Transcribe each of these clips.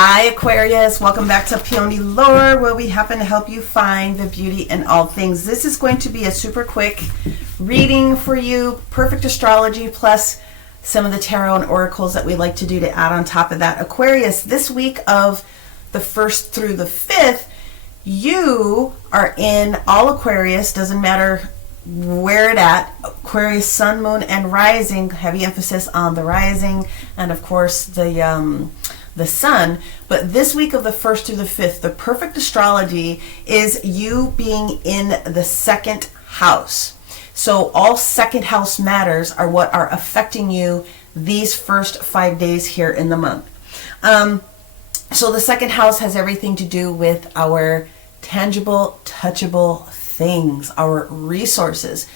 Hi Aquarius, welcome back to Peony Lore, where we happen to help you find the beauty in all things. This is going to be a super quick reading for you, perfect astrology plus some of the tarot and oracles that we like to do to add on top of that. Aquarius, this week of the 1st through the 5th, you are in all Aquarius, doesn't matter where it at, Aquarius, sun, moon, and rising, heavy emphasis on the rising, and of course the sun. But this week of the 1st through the 5th, the perfect astrology is you being in the 2nd house. So all 2nd house matters are what are affecting you these first 5 days here in the month. So the 2nd house has everything to do with our tangible, touchable things, our resources.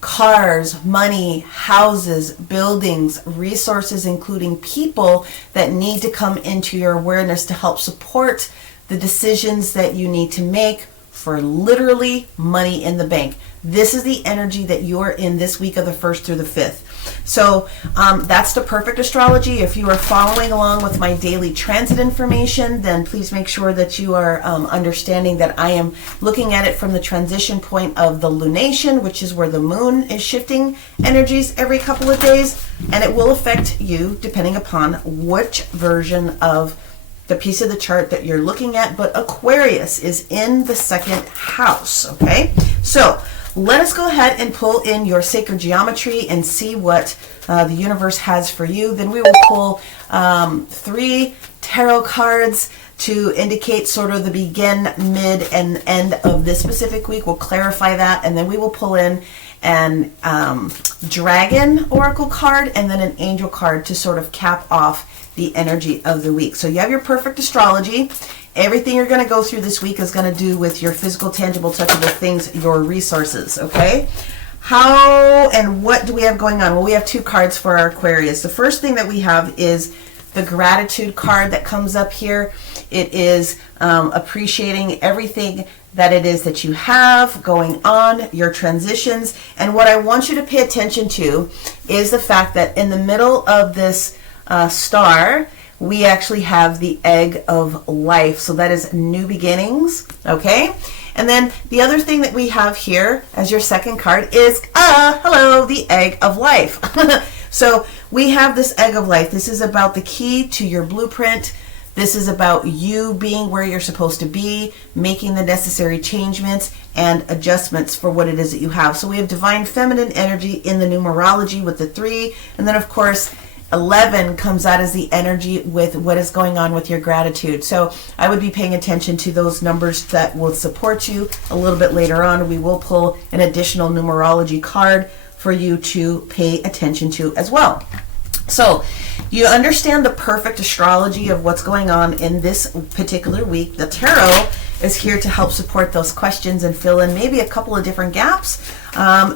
Cars, money, houses, buildings, resources, including people that need to come into your awareness to help support the decisions that you need to make for literally money in the bank. This is the energy that you're in this week of the 1st through the 5th. So that's the perfect astrology. If you are following along with my daily transit information, then please make sure that you are understanding that I am looking at it from the transition point of the lunation, which is where the moon is shifting energies every couple of days, and it will affect you depending upon which version of the piece of the chart that you're looking at. But Aquarius is in the 2nd house, okay? So let us go ahead and pull in your sacred geometry and see what the universe has for you. Then we will pull 3 tarot cards to indicate sort of the begin, mid, and end of this specific week. We'll clarify that, and then we will pull in an dragon oracle card and then an angel card to sort of cap off the energy of the week. So you have your perfect astrology. Everything you're going to go through this week is going to do with your physical, tangible, touchable things, your resources, okay? How and what do we have going on? Well, we have 2 cards for our Aquarius. The first thing that we have is the gratitude card that comes up here. It is appreciating everything that it is that you have going on, your transitions. And what I want you to pay attention to is the fact that in the middle of this star, we actually have the egg of life. So that is new beginnings, okay? And then the other thing that we have here as your second card is, hello, the egg of life. So we have this egg of life. This is about the key to your blueprint. This is about you being where you're supposed to be, making the necessary changements and adjustments for what it is that you have. So we have divine feminine energy in the numerology with the 3. And then, of course, 11 comes out as the energy with what is going on with your gratitude. So I would be paying attention to those numbers that will support you. A little bit later on, we will pull an additional numerology card for you to pay attention to as well. So you understand the perfect astrology of what's going on in this particular week. The tarot is here to help support those questions and fill in maybe a couple of different gaps.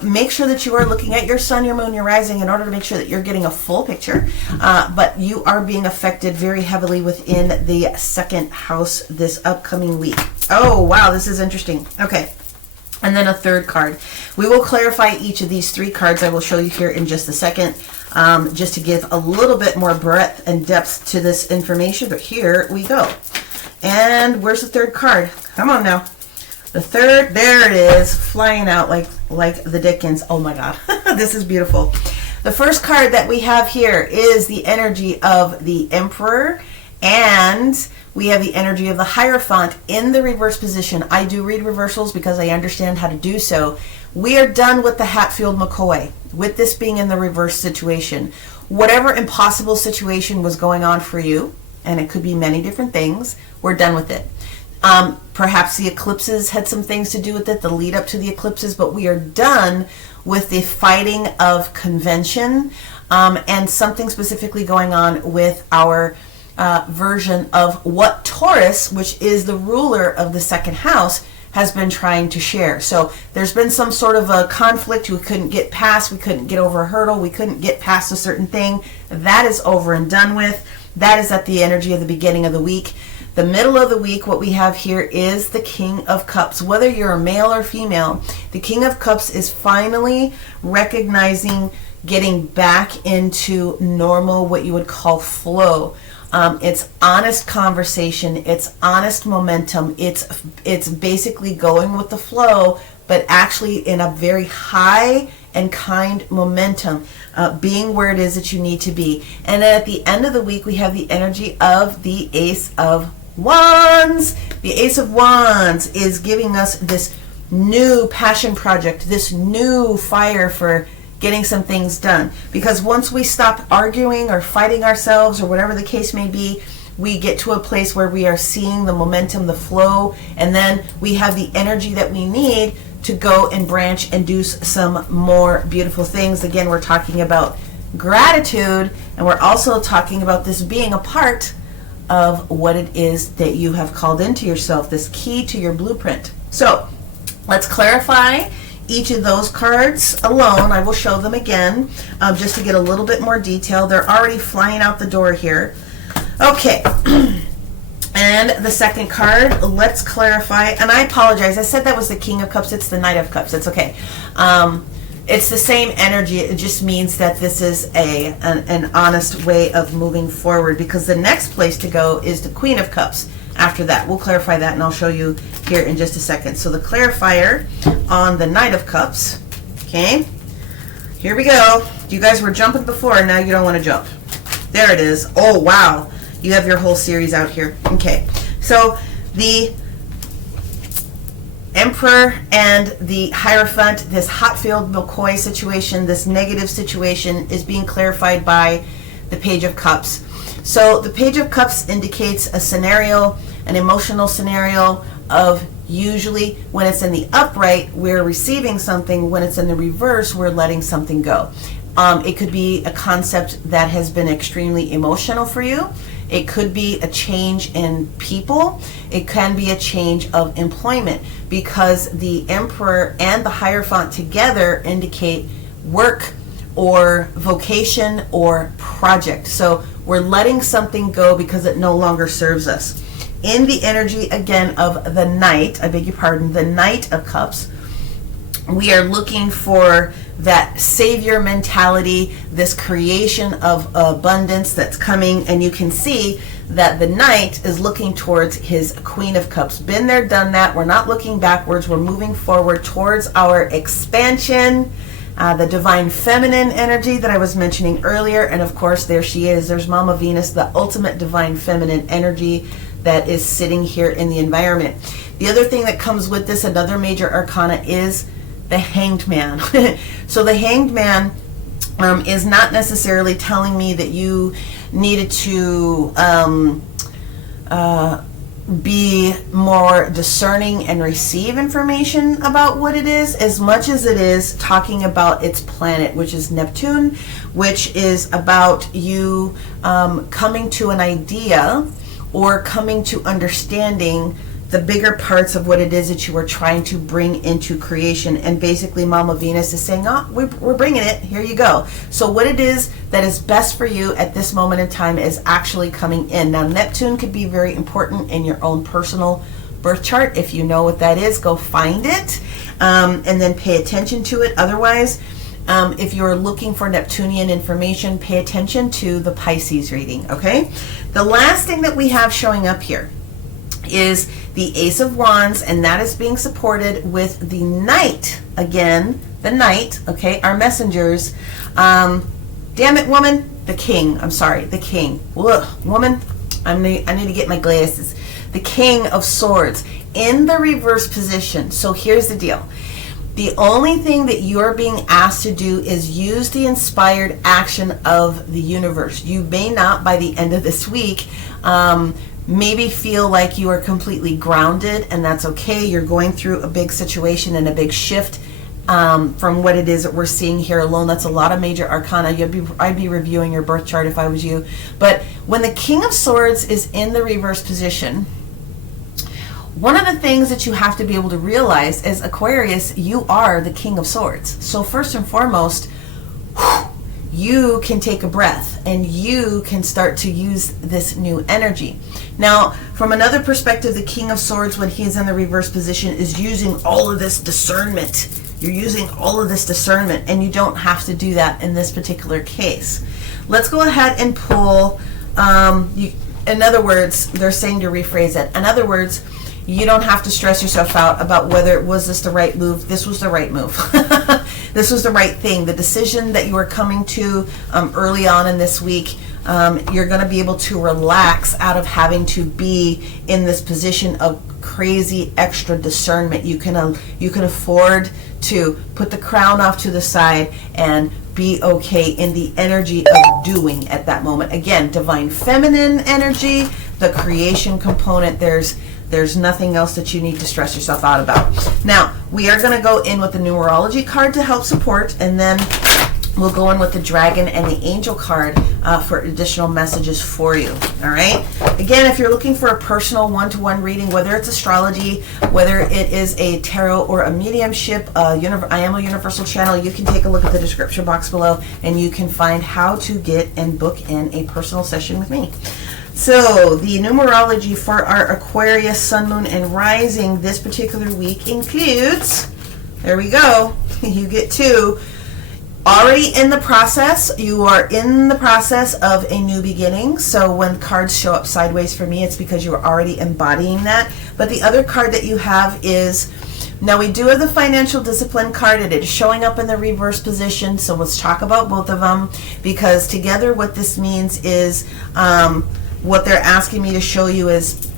Make sure that you are looking at your sun, your moon, your rising in order to make sure that you're getting a full picture. But you are being affected very heavily within the 2nd house this upcoming week. Oh, wow, this is interesting. Okay. And then a 3rd card. We will clarify each of these 3 cards. I will show you here in just a second, just to give a little bit more breadth and depth to this information. But here we go. And where's the 3rd card? Come on now. The 3rd, there it is, flying out like the Dickens. Oh my God, this is beautiful. The first card that we have here is the energy of the Emperor, and we have the energy of the Hierophant in the reverse position. I do read reversals because I understand how to do so. We are done with the Hatfield-McCoy, with this being in the reverse situation. Whatever impossible situation was going on for you, and it could be many different things, we're done with it. Perhaps the eclipses had some things to do with it, the lead up to the eclipses, but we are done with the fighting of convention and something specifically going on with our version of what Taurus, which is the ruler of the 2nd house, has been trying to share. So there's been some sort of a conflict we couldn't get past, we couldn't get over a hurdle, we couldn't get past a certain thing. That is over and done with. That is at the energy of the beginning of the week. The middle of the week, what we have here is the King of Cups. Whether you're a male or female, the King of Cups is finally recognizing getting back into normal, what you would call flow. It's honest conversation. It's honest momentum. It's basically going with the flow, but actually in a very high and kind momentum, being where it is that you need to be. And then at the end of the week, we have the energy of the Ace of Wands. The Ace of Wands is giving us this new passion project, this new fire for getting some things done. Because once we stop arguing or fighting ourselves or whatever the case may be, we get to a place where we are seeing the momentum, the flow, and then we have the energy that we need to go and branch and do some more beautiful things. Again, we're talking about gratitude, and we're also talking about this being a part of what it is that you have called into yourself, this key to your blueprint. So let's clarify each of those cards alone. I will show them again just to get a little bit more detail. They're already flying out the door here. Okay. And the second card, let's clarify. And I apologize. I said that was the King of Cups. It's the Knight of Cups. It's okay. It's the same energy. It just means that this is an honest way of moving forward, because the next place to go is the Queen of Cups. After that, we'll clarify that, and I'll show you here in just a second. So the clarifier on the Knight of Cups, okay, here we go. You guys were jumping before, and now you don't want to jump. There it is. Oh, wow. You have your whole series out here. Okay, so the Emperor and the Hierophant, this Hatfield McCoy situation, this negative situation, is being clarified by the Page of Cups. So the Page of Cups indicates a scenario, an emotional scenario of usually when it's in the upright, we're receiving something. When it's in the reverse, we're letting something go. It could be a concept that has been extremely emotional for you. It could be a change in people. It can be a change of employment, because the Emperor and the Hierophant together indicate work or vocation or project. So we're letting something go because it no longer serves us. In the energy, again, of the Knight, I beg your pardon, the Knight of Cups, we are looking for that savior mentality, this creation of abundance that's coming, and you can see that the Knight is looking towards his Queen of Cups. Been there, done that. We're not looking backwards. We're moving forward towards our expansion, the divine feminine energy that I was mentioning earlier, and of course there she is. There's Mama Venus, the ultimate divine feminine energy that is sitting here in the environment. The other thing that comes with this, another major arcana, is the Hanged Man. So the Hanged Man is not necessarily telling me that you needed to be more discerning and receive information about what it is, as much as it is talking about its planet, which is Neptune, which is about you coming to an idea or coming to understanding the bigger parts of what it is that you are trying to bring into creation. And basically Mama Venus is saying, oh, we're bringing it, here you go. So what it is that is best for you at this moment in time is actually coming in. Now Neptune could be very important in your own personal birth chart. If you know what that is, go find it and then pay attention to it. Otherwise, if you're looking for Neptunian information, pay attention to the Pisces reading, okay? The last thing that we have showing up here is the Ace of Wands, and that is being supported with the Knight. Again, the Knight, okay, our messengers. Damn it, woman. The King. I'm sorry, the King. Ugh, woman, I need to get my glasses. The King of Swords in the reverse position. So here's the deal. The only thing that you're being asked to do is use the inspired action of the universe. You may not, by the end of this week, maybe feel like you are completely grounded, and that's okay. You're going through a big situation and a big shift from what it is that we're seeing here alone. That's a lot of major arcana. I'd be reviewing your birth chart if I was you. But when the King of Swords is in the reverse position, one of the things that you have to be able to realize is, Aquarius, you are the King of Swords. So first and foremost, you can take a breath and you can start to use this new energy. Now, from another perspective, the King of Swords, when he's in the reverse position, is using all of this discernment. You're using all of this discernment, and you don't have to do that in this particular case. Let's go ahead and pull, in other words, they're saying to rephrase it. In other words, you don't have to stress yourself out about whether was this the right move. This was the right move. This was the right thing. The decision that you are coming to early on in this week, you're going to be able to relax out of having to be in this position of crazy extra discernment. You can afford to put the crown off to the side and be okay in the energy of doing at that moment. Again, divine feminine energy, the creation component. There's nothing else that you need to stress yourself out about. Now, we are going to go in with the numerology card to help support, and then we'll go in with the dragon and the angel card for additional messages for you. All right. Again, if you're looking for a personal one-to-one reading, whether it's astrology, whether it is a tarot or a mediumship, I am a universal channel, you can take a look at the description box below, and you can find how to get and book in a personal session with me. So the numerology for our Aquarius, Sun, Moon, and Rising this particular week includes, there we go, you get two. Already in the process, you are in the process of a new beginning. So when cards show up sideways for me, it's because you are already embodying that. But the other card that you have is, now we do have the financial discipline card. It is showing up in the reverse position. So let's talk about both of them, because together what this means is, what they're asking me to show you is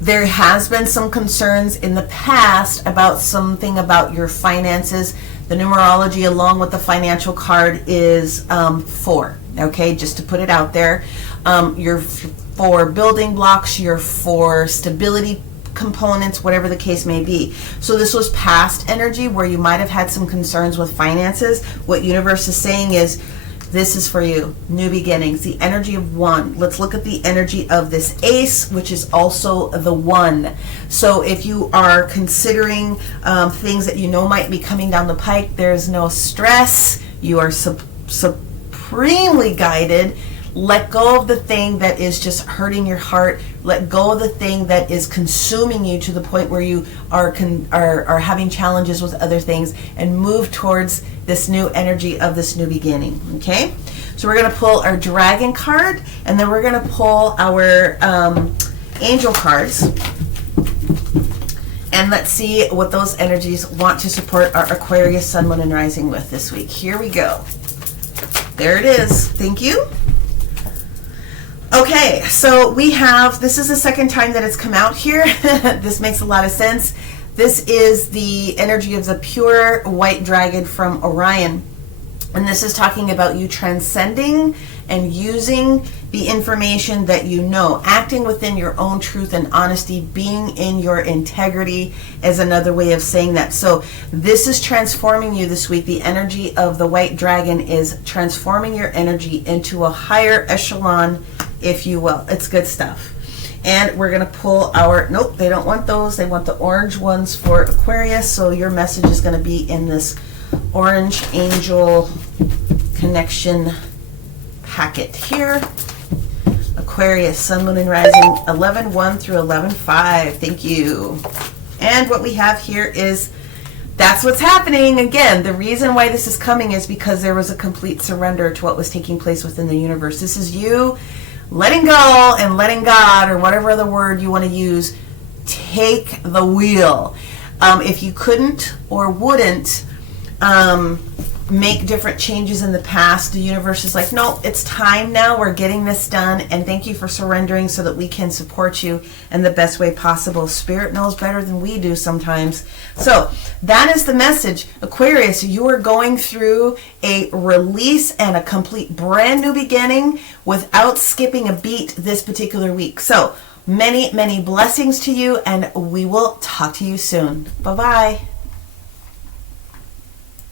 there has been some concerns in the past about something about your finances. The numerology along with the financial card is 4, okay, just to put it out there. You're for building blocks, you're for stability components, whatever the case may be. So this was past energy where you might have had some concerns with finances. What universe is saying is, this is for you, new beginnings, the energy of 1. Let's look at the energy of this ace, which is also the 1. So if you are considering things that you know might be coming down the pike, there's no stress. You are supremely guided. Let go of the thing that is just hurting your heart. Let go of the thing that is consuming you to the point where you are having challenges with other things, and move towards this new energy of this new beginning. Okay? So we're going to pull our dragon card, and then we're going to pull our angel cards. And let's see what those energies want to support our Aquarius, Sun, Moon, and Rising with this week. Here we go. There it is. Thank you. Okay, so we have, this is the second time that it's come out here. This makes a lot of sense. This is the energy of the pure white dragon from Orion. And this is talking about you transcending and using the information that you know, acting within your own truth and honesty, being in your integrity is another way of saying that. So this is transforming you this week. The energy of the white dragon is transforming your energy into a higher echelon, if you will. It's good stuff. And we're going to pull our, nope, they don't want those. They want the orange ones for Aquarius. So your message is going to be in this orange angel connection packet here. Aquarius, Sun, Moon, and Rising, 11-1 through 11-5. Thank you. And what we have here is, that's what's happening. Again, the reason why this is coming is because there was a complete surrender to what was taking place within the universe. This is you letting go and letting God, or whatever other word you want to use, take the wheel. If you couldn't or wouldn't make different changes in the past, the universe is like, no, it's time now. We're getting this done, and thank you for surrendering so that we can support you in the best way possible. Spirit knows better than we do sometimes. So that is the message. Aquarius, you are going through a release and a complete brand new beginning without skipping a beat this particular week. So many, many blessings to you, and we will talk to you soon. Bye-bye.